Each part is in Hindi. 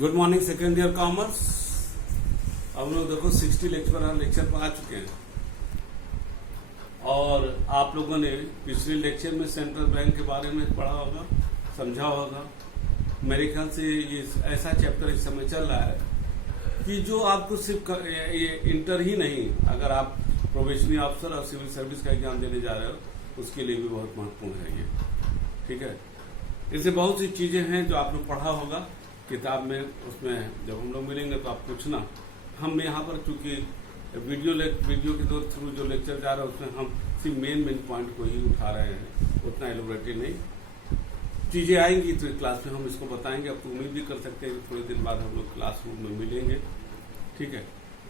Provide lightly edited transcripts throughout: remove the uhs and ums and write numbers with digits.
Good morning second year commerce. हम लोग देखो 60 लेक्चर पर आ चुके हैं और आप लोगों ने पिछले लेक्चर में सेंट्रल बैंक के बारे में पढ़ा होगा, समझा होगा। मेरे ख्याल से ये ऐसा चैप्टर इस समय चल रहा है कि जो आपको सिर्फ ये इंटर ही नहीं, अगर आप प्रोबेशनरी ऑफिसर और सिविल सर्विस का एग्जाम देने जा रहे हो उसके लिए भी बहुत महत्वपूर्ण है ये। ठीक है, इससे बहुत सी चीजें हैं जो आपने पढ़ा होगा किताब में। उसमें जब हम लोग मिलेंगे तो आप पूछना। हम यहाँ पर चूंकि वीडियो के थ्रू जो लेक्चर जा रहा है उसमें हम सिर्फ मेन पॉइंट को ही उठा रहे हैं, उतना एलोबरेटिव नहीं। चीजें आएंगी तो क्लास में हम इसको बताएंगे। अब तो उम्मीद भी कर सकते हैं कि थोड़े दिन बाद हम लोग क्लासरूम में मिलेंगे। ठीक है,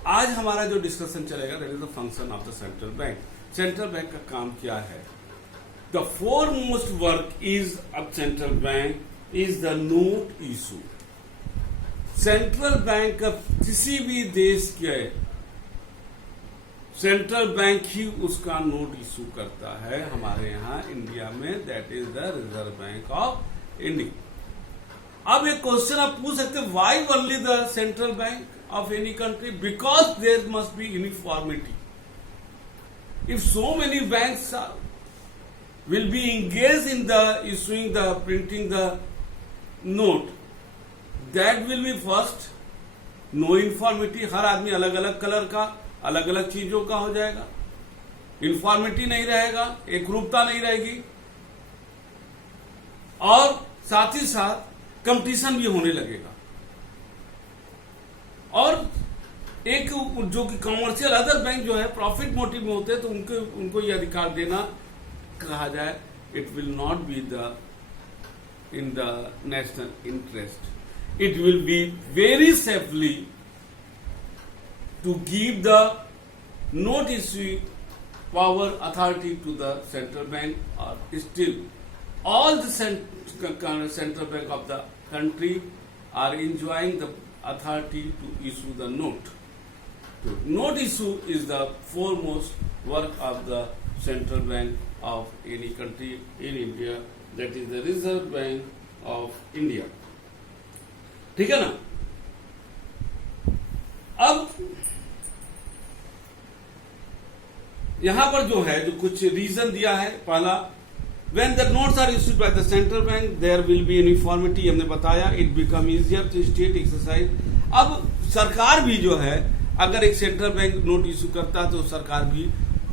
आज हमारा जो डिस्कशन चलेगा that is the function of the central bank. Central bank का काम क्या है? The foremost work is of central bank is the note issue. Central bank का किसी भी देश के सेंट्रल बैंक ही उसका नोट इशू करता है। हमारे यहाँ इंडिया में that is the reserve bank of India. अब एक क्वेश्चन आप पूछ सकते हैं, why only the central bank of any country? Because there must be uniformity. If so many banks will be engaged in the issuing the printing the note, that will be first no uniformity। हर आदमी अलग अलग कलर का, अलग अलग चीजों का हो जाएगा, यूनिफॉर्मिटी नहीं रहेगा, एक रूपता नहीं रहेगी, और साथ ही साथ कंपटीशन भी होने लगेगा। और एक जो कि कमर्शियल अदर बैंक जो है प्रॉफिट मोटिव में होते हैं तो उनको ये अधिकार देना कहा जाए, it will not be in the national interest. It will be very safely to give the note issue power authority to the central bank. और still all the central bank of the country are enjoying the authority to issue the note. So, note issue is the foremost work of the central bank of any country in India, that is the Reserve Bank of India. ठीक है ना? अब यहां पर जो है जो कुछ रीजन दिया है। पहला, when the notes are issued by the central bank there will be uniformity। हमने बताया, it become easier to state exercise। अब सरकार भी जो है अगर एक सेंट्रल बैंक नोट इशू करता है तो सरकार भी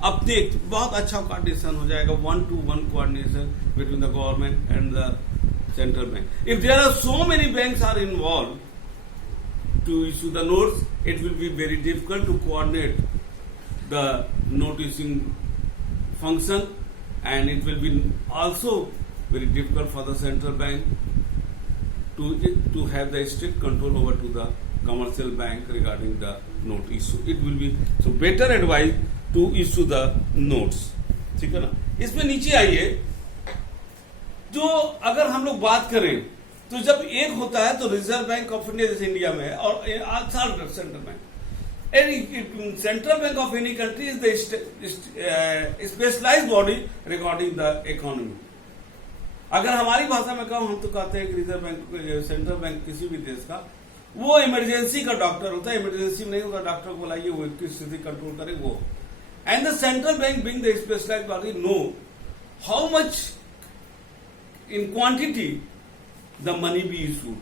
अपने बहुत अच्छा कोऑर्डिनेशन हो जाएगा, 1-to-1 coordination between the government and the central bank. If there are so many banks are involve to issue the notes, it will be very difficult to coordinate the note issuing function, and it will be also very difficult for the central bank to have the strict control over to the commercial bank regarding the note issue. It will be so better advised to issue the notes। ठीक है ना? इसमें नीचे आइए, जो अगर हम लोग बात करें तो जब एक होता है तो रिजर्व बैंक ऑफ इंडिया जैसे इंडिया में है, और central bank, central bank of any country is the specialised body regarding the economy. अगर हमारी भाषा में कहूं, हम तो कहते हैं कि रिजर्व बैंक, सेंट्रल बैंक किसी भी देश का वो इमरजेंसी का डॉक्टर होता है। इमरजेंसी में नहीं होता, डॉक्टर को बुलाइए, वो किस स्थिति कंट्रोल करे वो। And the central bank being the specialised body know how much in quantity the money be issued,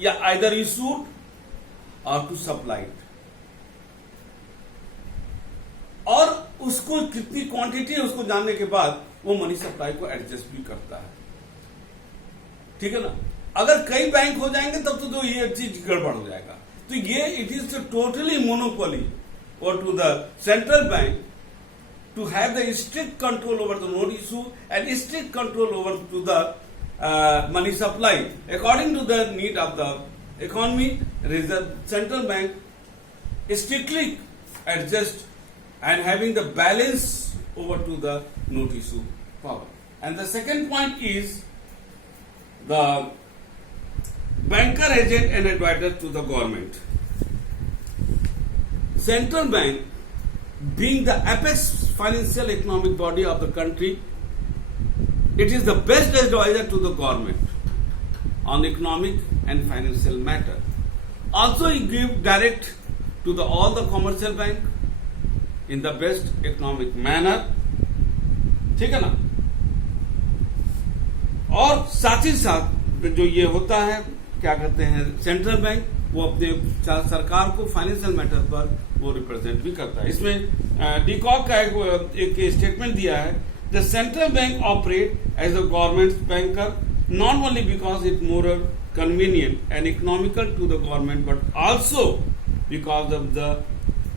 या either issued or to supplied, और उसको कितनी क्वांटिटी है उसको जानने के बाद वो मनी सप्लाई को एडजस्ट भी करता है। ठीक है ना? अगर कई बैंक हो जाएंगे तब तो ये चीज गड़बड़ हो जाएगा। तो ये इट इज टोटली मोनोपोली और to the central bank to have the strict control over the note issue and strict control over to the money supply according to the need of the economy. Reserve central bank strictly adjust and having the balance over to the note issue power. And the second point is the banker agent and advisor to the government. Central bank being the apex financial economic body of the country, it is the best advisor to the government। on economic and financial matter. Also, he give direct to all the commercial bank in the best economic manner. ठीक है ना? और साथ ही साथ जो ये होता है, क्या कहते हैं, सेंट्रल बैंक वो अपने सरकार को फाइनेंशियल मैटर पर वो रिप्रेजेंट भी करता है. इसमें डीकॉक का एक स्टेटमेंट दिया है, the central bank operate as a government banker not only because it's more convenient and economical to the government, but also because of the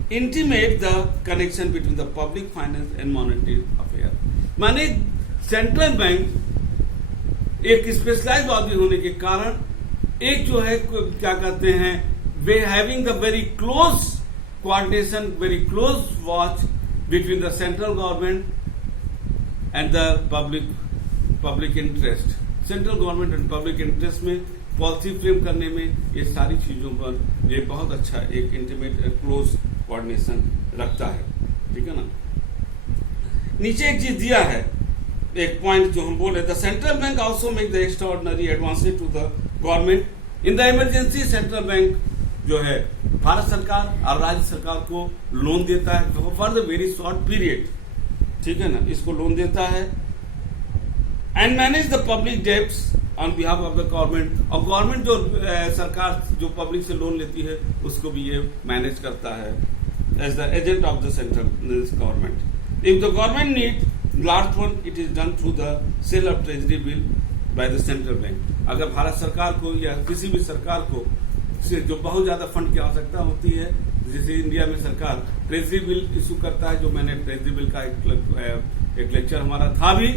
intimate the connection between the public finance and monetary affair. माने सेंट्रल बैंक एक स्पेशलाइज्ड बॉडी होने के कारण एक जो है क्या कहते हैं, वे having the very close coordination, very close watch between the central government and the public interest. Central government and public interest में पॉलिसी फ्रेम करने में ये सारी चीजों पर ये बहुत अच्छा एक इंटीमेट क्लोज कोऑर्डिनेशन रखता है. ठीक है ना? नीचे एक चीज दिया है, एक पॉइंट जो हम बोले, the central bank also make the extraordinary advances to the government in the emergency. Central bank जो है भारत सरकार और राज्य सरकार को लोन देता है for the very short period. ठीक है ना? इसको लोन देता है and manage the public debts on behalf of the government. और गवर्नमेंट जो सरकार जो पब्लिक से लोन लेती है उसको भी ये मैनेज करता है as the agent of the central government. If the government need large fund, it is done through the sale of treasury bill by the central bank. अगर भारत सरकार को या किसी भी सरकार को से जो बहुत ज्यादा फंड की आवश्यकता होती है, जैसे इंडिया में सरकार ट्रेजरी बिल इशू करता है, जो मैंने ट्रेजरी बिल का एक लेक्चर हमारा था भी,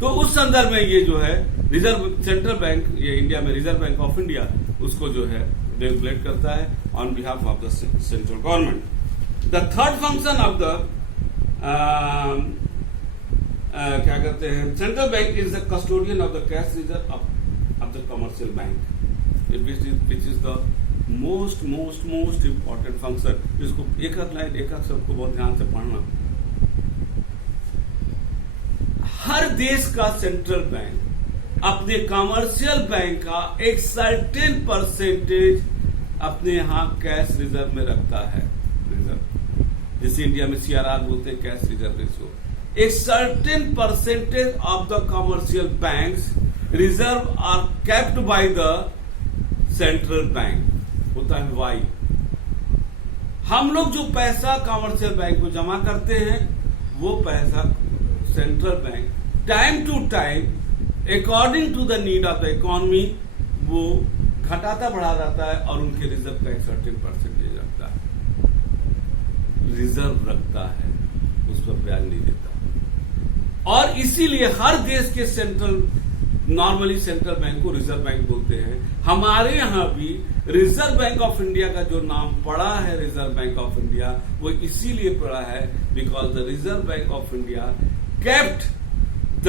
तो उस संदर्भ में ये जो है रिजर्व सेंट्रल बैंक, ये इंडिया में रिजर्व बैंक ऑफ इंडिया उसको जो है रेगुलेट करता है on behalf of the central government. The third function of the क्या कहते हैं, central bank is the custodian of the cash reserve of the commercial bank, which is the most important function. इसको एक लाइन एक सबको बहुत ध्यान से पढ़ना. हर देश का सेंट्रल बैंक अपने कमर्शियल बैंक का एक सर्टेन परसेंटेज अपने यहां कैश रिजर्व में रखता है. रिजर्व, जैसे इंडिया में CRR बोलते हैं, कैश रिजर्व रेशियो. एक certain percentage of the commercial banks reserve are kept by the central bank. होता है वाई. हम लोग जो पैसा कमर्शियल बैंक को जमा करते हैं वो पैसा central bank time to time according to the need of the economy वो घटाता बढ़ा जाता है और उनके रिजर्व का एक सर्टेन परसेंटेज रखता है, रिजर्व रखता है, उस पर ब्याज नहीं देता. और इसीलिए हर देश के सेंट्रल नॉर्मली सेंट्रल बैंक को रिजर्व बैंक बोलते हैं. हमारे यहां भी रिजर्व बैंक ऑफ इंडिया का जो नाम पड़ा है रिजर्व बैंक ऑफ इंडिया, वो इसीलिए पड़ा है because the reserve bank of India kept the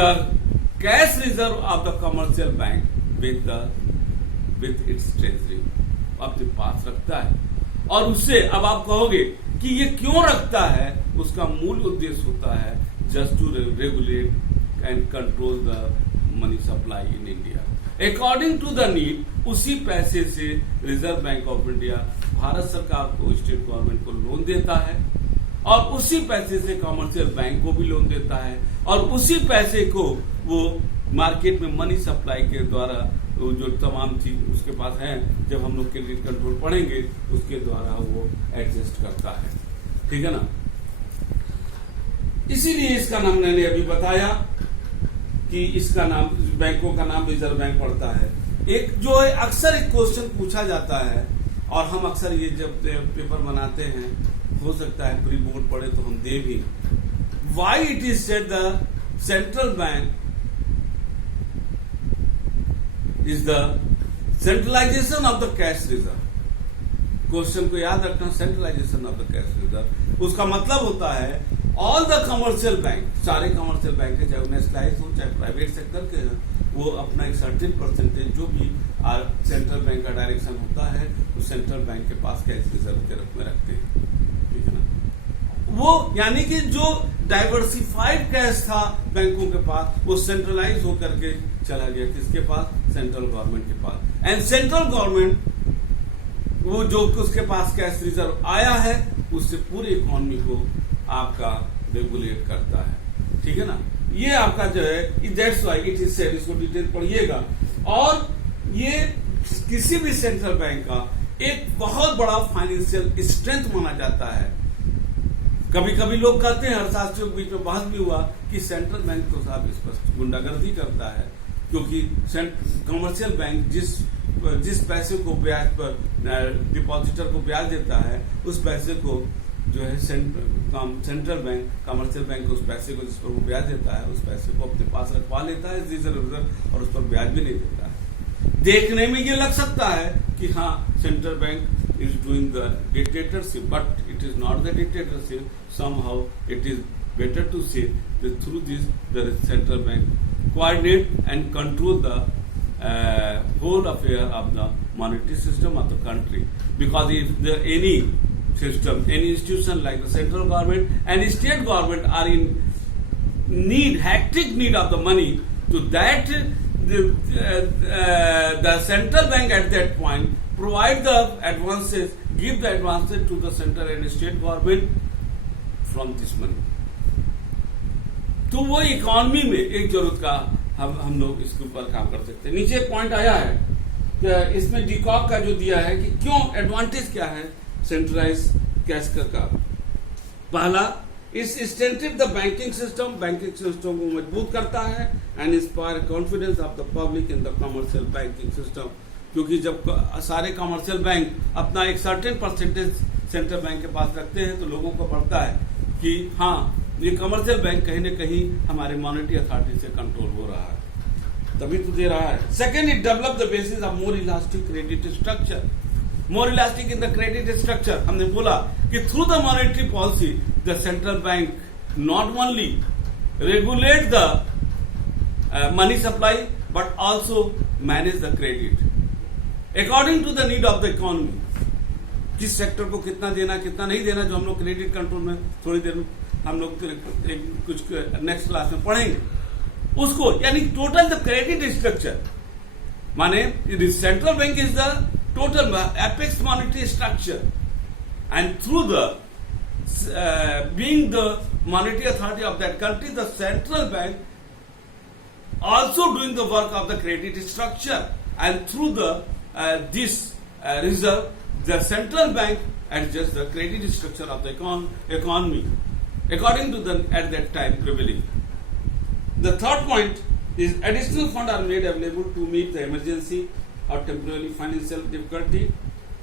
cash reserve of the commercial bank with its treasury, अपने पास रखता है. और उससे अब आप कहोगे कि ये क्यों रखता है, उसका मूल उद्देश्य होता है just to regulate and control the money supply in India according to the need. उसी पैसे से रिजर्व बैंक ऑफ इंडिया भारत सरकार को, स्टेट गवर्नमेंट को लोन देता है और उसी पैसे से कमर्शियल बैंक को भी लोन देता है और उसी पैसे को वो मार्केट में मनी सप्लाई के द्वारा जो तमाम चीज उसके पास है, जब हम लोग क्रेडिट कंट्रोल पढ़ेंगे उसके द्वारा वो एडजस्ट करता है. ठीक है ना? इसीलिए इसका नाम मैंने अभी बताया कि इसका नाम, बैंकों का नाम रिजर्व बैंक पड़ता है. एक जो है अक्सर एक क्वेश्चन पूछा जाता है और हम अक्सर ये जब पेपर बनाते हैं, हो सकता है प्री बोर्ड पढ़े तो हम दे भी, why it is said the central bank is the centralisation of the cash reserve. Question को याद रखना, centralisation of the cash reserve, उसका मतलब होता है ऑल द कमर्शियल बैंक, सारे कमर्शियल बैंक है, चाहे नेशनलाइज हो चाहे प्राइवेट सेक्टर के हैं, वो अपना एक सर्टेन परसेंटेज जो भी सेंट्रल बैंक का डायरेक्शन होता है वो सेंट्रल बैंक के पास कैश रिजर्व के रूप में रखते हैं. ठीक है ना? वो यानी कि जो डाइवर्सिफाइड कैश था बैंकों के पास, वो सेंट्रलाइज होकर के चला गया किसके पास? सेंट्रल गवर्नमेंट के पास। एंड सेंट्रल गवर्नमेंट वो जो उसके पास कैश रिजर्व आया है उससे पूरी इकोनॉमी को आपका रेगुलेट करता है, ठीक है ना। ये आपका जो है that's why it is said, इसको डिटेल पढ़िएगा। और ये किसी भी सेंट्रल बैंक का एक बहुत बड़ा फाइनेंशियल स्ट्रेंथ माना जाता है। कभी कभी लोग कहते हैं, अर्थशास्त्रियों के बीच में बहस भी हुआ कि सेंट्रल बैंक तो साहब इस पर गुंडागर्दी करता है, क्योंकि कमर्शियल बैंक जिस पैसे को ब्याज पर डिपॉजिटर को ब्याज देता है, उस पैसे को जो है सेंट्रल बैंक, कमर्शियल बैंक उस पैसे को जिस पर वो ब्याज देता है, उस पैसे को अपने पास रखवा लेता है रिजर्व, और उस पर ब्याज भी नहीं देता है। देखने में ये लग सकता है कि हाँ central bank is doing the dictatorship, but it is not the dictatorship. somehow it is better to say that through this the central bank coordinate and control the whole affair of the monetary system of the country, because if there any system, any institution like the central government and state government are in hectic need of the money, to that the central bank at that point provide the advances, give the advances to the central and state government from this money। तो वो इकोनॉमी में एक जरूरत का हम लोग इसके ऊपर काम कर सकते हैं। नीचे एक पॉइंट आया है कि इसमें डिकॉक का जो दिया है कि क्यों एडवांटेज क्या है सेंट्रलाइज कैश का। पहला, इस स्ट्रेंथन द बैंकिंग सिस्टम को मजबूत करता है and inspire confidence of the public in the commercial banking system, क्योंकि जब सारे कमर्शियल बैंक अपना एक सर्टेन परसेंटेज सेंट्रल बैंक के पास रखते हैं तो लोगों को पड़ता है कि हाँ ये कमर्शियल बैंक कहीं न कहीं हमारे मॉनेटरी अथॉरिटी से कंट्रोल हो रहा है, तभी तो दे रहा है। Second, it develop the basis of more elastic credit structure. More elastic in the credit structure, हमने बोला कि through the monetary policy the central bank not only regulate the money supply but also manage the credit according to the need of the economy. किस सेक्टर को कितना देना कितना नहीं देना, जो हम लोग क्रेडिट कंट्रोल में थोड़ी देर में हम लोग कुछ नेक्स्ट क्लास में पढ़ेंगे उसको, यानी टोटल द क्रेडिट स्ट्रक्चर, माने central bank is the total apex monetary structure and through the being the monetary authority of that country the central bank also doing the work of the credit structure, and through the this reserve the central bank adjusts the credit structure of the economy according to the at that time prevailing. The third point is additional funds are made available to meet the emergency or temporary financial difficulty.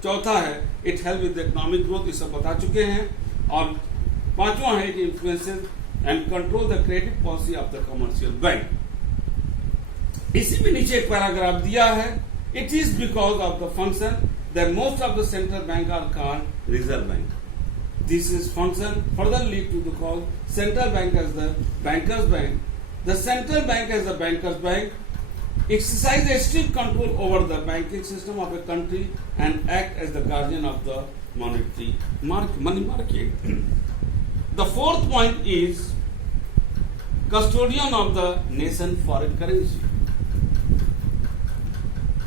चौथा है it help with the economic growth, ये सब बता चुके हैं। और पांचवा है कि influences and control the credit policy of the commercial bank। इसी में नीचे एक पैराग्राफ दिया है, it is because of the function that most of the central bank are called reserve bank. This is function further lead to the call central bank as the bankers bank. The central bank as the bankers bank exercise a strict control over the banking system of a country and act as the guardian of the monetary money market. The fourth point is custodian of the nation foreign currency.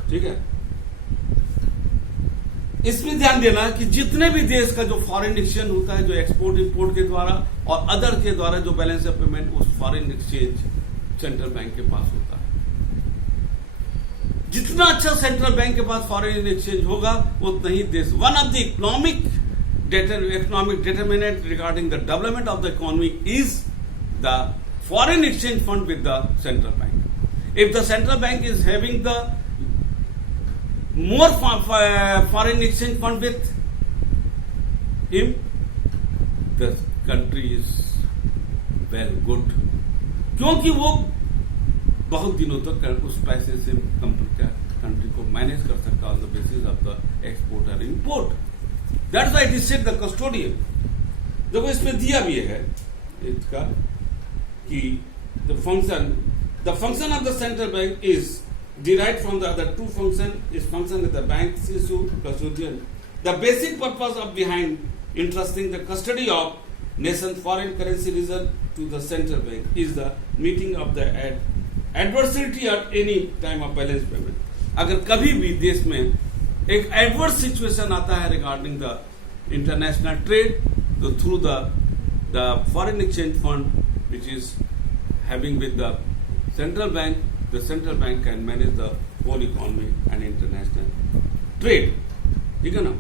ठीक है, इसमें ध्यान देना कि जितने भी देश का जो फॉरेन एक्सचेंज होता है, जो एक्सपोर्ट इंपोर्ट के द्वारा और अदर के द्वारा जो बैलेंस ऑफ पेमेंट, उस फॉरेन एक्सचेंज सेंट्रल बैंक के पास होता है। जितना अच्छा सेंट्रल बैंक के पास फॉरेन एक्सचेंज होगा उतना ही देश। One of the economic determinant regarding the development of the economy is the foreign exchange fund with the central bank. If the central bank is having the more foreign exchange fund with him, the country is well good, क्योंकि वो बहुत दिनों तक उस पैसे से कंट्री को मैनेज कर सकता on the basis of the export और import. That's why it is said the custodian. देखो इसमें दिया भी है इसका कि the function of the central bank is derived from the other two function with the bank's issue custodian. The basic purpose of behind entrusting the custody of nation foreign currency reserve to the central bank is the meeting of the adversity at any time of balance payment. अगर कभी भी देश में एक एडवर्स सिचुएशन आता है रिगार्डिंग द इंटरनेशनल ट्रेड, तो through the foreign exchange fund which is having with the central bank, the central bank can manage the whole economy and international trade. ठीक है ना.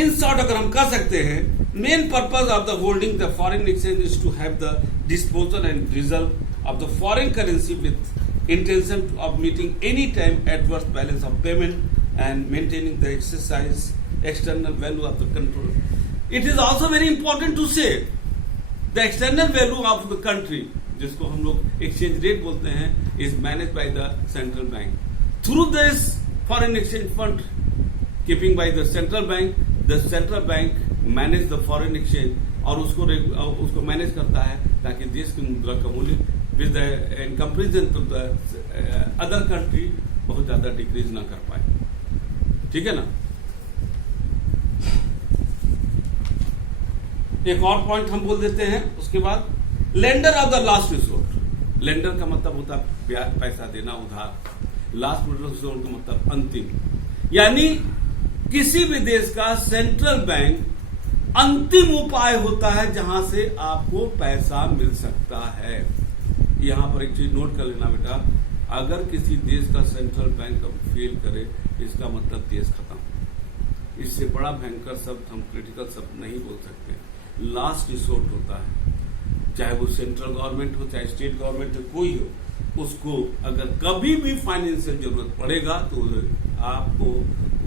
इन शॉर्ट अगर हम कह सकते हैं, main purpose of the holding the foreign exchange is to have the disposal and reserve of the foreign currency with intention of meeting any time adverse balance of payment and maintaining the external value of the control. It is also very important to say the external value of the country, जिसको हम लोग exchange rate बोलते हैं, is managed by the central bank. Through this foreign exchange fund keeping by the central bank manage the foreign exchange और उसको manage करता है ताकि देश की मुद्रा का मूल्य with the in comparison to the other country बहुत ज्यादा डिक्रीज ना कर पाए. ठीक है ना. एक और पॉइंट हम बोल देते हैं उसके बाद, lender of the last resort. Lender का मतलब होता है पैसा देना उधार. लास्ट रिसोर्ट का मतलब अंतिम, यानी किसी भी देश का सेंट्रल बैंक अंतिम उपाय होता है जहां से आपको पैसा मिल सकता है. यहां पर एक चीज नोट कर लेना बेटा, अगर किसी देश का सेंट्रल बैंक फेल करे इसका मतलब देश खत्म. इससे बड़ा भयंकर शब्द हम क्रिटिकल शब्द नहीं बोल सकते. लास्ट रिसोर्ट होता है, चाहे वो सेंट्रल गवर्नमेंट हो चाहे स्टेट गवर्नमेंट हो, कोई हो, उसको अगर कभी भी फाइनेंशियल जरूरत पड़ेगा तो आपको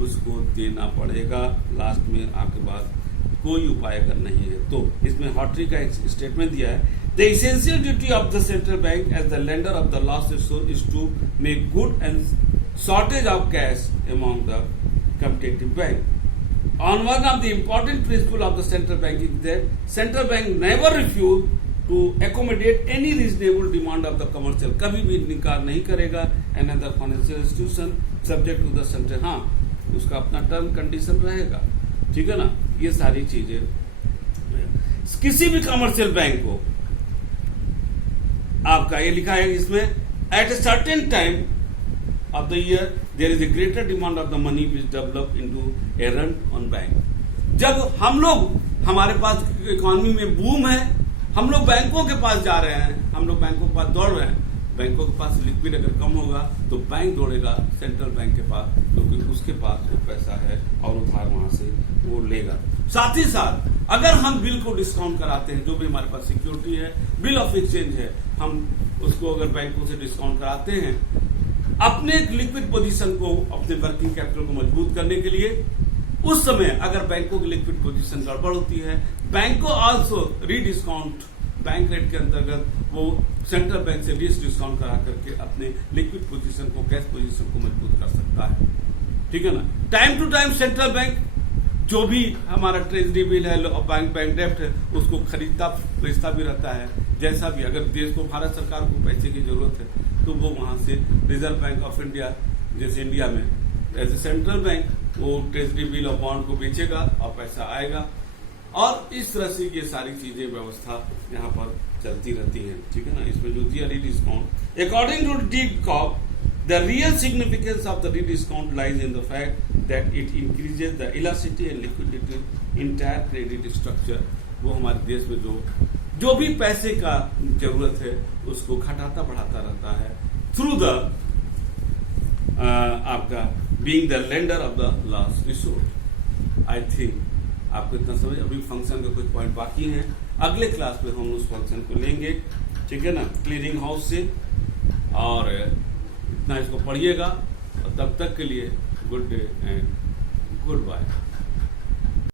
उसको देना पड़ेगा लास्ट में. आपके पास कोई उपाय अगर नहीं है तो. इसमें हॉटरी का एक स्टेटमेंट दिया है, the essential duty of the central bank as the lender of the last resort is to make good and shortage of cash among the competitive bank. On one of the important principle of the central bank is that central bank never refuse to accommodate any reasonable demand of the commercial. कभी भी इनकार नहीं करेगा another financial institution subject to the central. हाँ, उसका अपना टर्म कंडीशन रहेगा. ठीक है ना. ये सारी चीजें किसी भी कमर्शियल बैंक को आपका ये लिखा है इसमें, at a certain time of the year there is a greater demand of the money which develop into a run on bank. जब हम लोग, हमारे पास इकोनॉमी में बूम है, हम लोग बैंकों के पास जा रहे हैं, हम लोग बैंकों के पास दौड़ रहे हैं. बैंकों के पास लिक्विड अगर कम होगा तो बैंक दौड़ेगा सेंट्रल बैंक के पास, क्योंकि उसके पास वो पैसा है और उधार वहां से वो लेगा. साथ ही साथ अगर हम बिल को डिस्काउंट कराते हैं, जो भी हमारे पास सिक्योरिटी है, बिल ऑफ एक्सचेंज है, हम उसको अगर बैंकों से डिस्काउंट कराते हैं अपने लिक्विड पोजीशन को, अपने वर्किंग कैपिटल को मजबूत करने के लिए, उस समय अगर बैंकों की लिक्विड पोजीशन गड़बड़ होती है, बैंक को आल्सो रीडिस्काउंट बैंक रेट के अंतर्गत वो सेंट्रल बैंक से डिस्काउंट करा करके अपने लिक्विड पोजीशन को, कैश पोजीशन को मजबूत कर सकता है. ठीक है ना. Time to time central bank जो भी हमारा ट्रेजरी बिल है, बैंक डेप्ट है, उसको खरीदता बेचता भी रहता है. जैसा भी अगर देश को, भारत सरकार को पैसे की जरूरत है तो वो वहां से रिजर्व बैंक ऑफ इंडिया, जैसे इंडिया में एज ए सेंट्रल बैंक, वो ट्रेजरी बिल और बॉन्ड को बेचेगा और पैसा आएगा. और इस तरह से ये सारी चीजें व्यवस्था यहाँ पर चलती रहती है. ठीक है ना. इसमें जो दिया rediscount, according to de Kock, the real significance of the rediscount lies in the fact that it increases the elasticity and liquidity entire credit structure. वो हमारे देश में जो भी पैसे का जरूरत है उसको घटाता बढ़ाता रहता है थ्रू द आपका being the lender of the last resort. I think आपको इतना समझ. अभी फंक्शन का कुछ पॉइंट बाकी हैं, अगले क्लास में हम उस फंक्शन को लेंगे. ठीक है ना. क्लियरिंग हाउस से, और इतना इसको पढ़िएगा. और तब तक के लिए good day and good bye.